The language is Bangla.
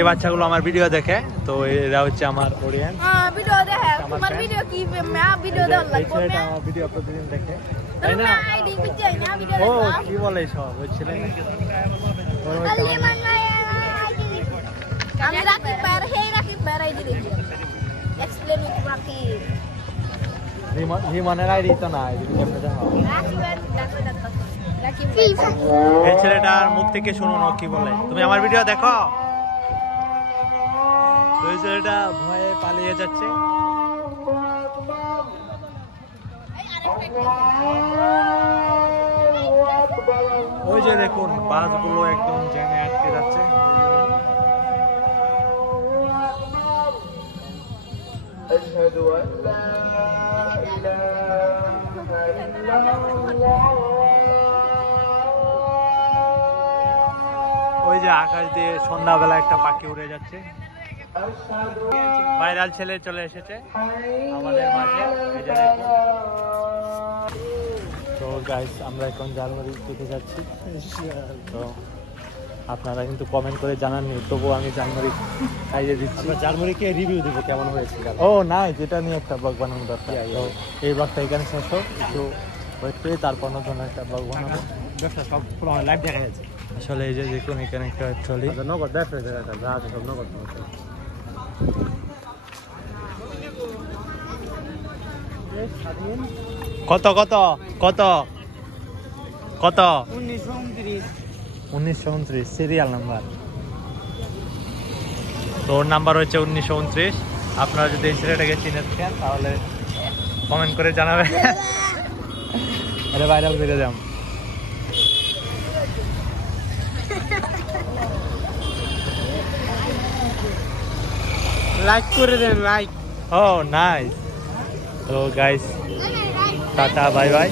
এই বাচ্চাগুলো আমার ভিডিও দেখে, তো এরা হচ্ছে আমার অডিয়েন্স। ভিডিও দেখে তোমার ভিডিও কি ভিডিও দেওয়ার লাগবে ছেলেটা আমার ভিডিও প্রতিদিন দেখে, তাই না? আইডি বিজয় না ভিডিও ও দেখো কি বলে সব ওই ছেলে নাকি? আমি রাকিব ভাই হেই রাকিব ভাই আইডি দেখি এক্সপ্লেন উইথ রাকিব রিমনের আইডি তো না, আইডি কেমনে দেখো? রাকিব ভাই দেখো রাকিব এই ছেলেটার মুখ থেকে শুনুন ও কি বলে। তুমি আমার ভিডিও দেখো। তো এই ছেলেটা ভয়ে পালিয়ে যাচ্ছে। ওই যে দেখুন বাসগুলো একদম জ্যামে আটকে যাচ্ছে। ওই যে আকাশ দিয়ে সন্ধ্যাবেলা একটা পাখি উড়ে যাচ্ছে। ভাইরাল ছেলে চলে এসেছে আমাদের মাঝে। এই যে দেখুন। তো গাইস আমরা এখন জানুয়ারি দেখে যাচ্ছি। তো আপনারা কিন্তু কমেন্ট করে জানাননি, তবুও আমি জানুয়ারি খাইয়ে দিচ্ছি। জার্মানিকে রিভিউ দিব কেমন হয়েছে। ও না, যেটা নিয়ে একটা ব্লগ বানানো দরকার। তো এই ব্লগটা এখানে শেষ হোক, একটু ওয়েট করে তারপর নতুন একটা ব্লগ বানাবো। ব্যবসা সব পুরো লাইভ দেখা যাচ্ছে। আসলে এই যে দেখুন এখানে একটা ট্রলি। নগদ দেখ যা আছে সব নগদ। কত কত কত কত? 1929 সিরিয়াল নাম্বার। তো ওর নাম্বার হচ্ছে 1929। আপনারা যদি এই ছেলেটাকে চিনে থাকেন তাহলে কমেন্ট করে জানাবেন। আরে ভাইরাল করে যাম। লাইক করে দেন, লাইক। ও নাইস। তো গাইস টাটা বাই বাই।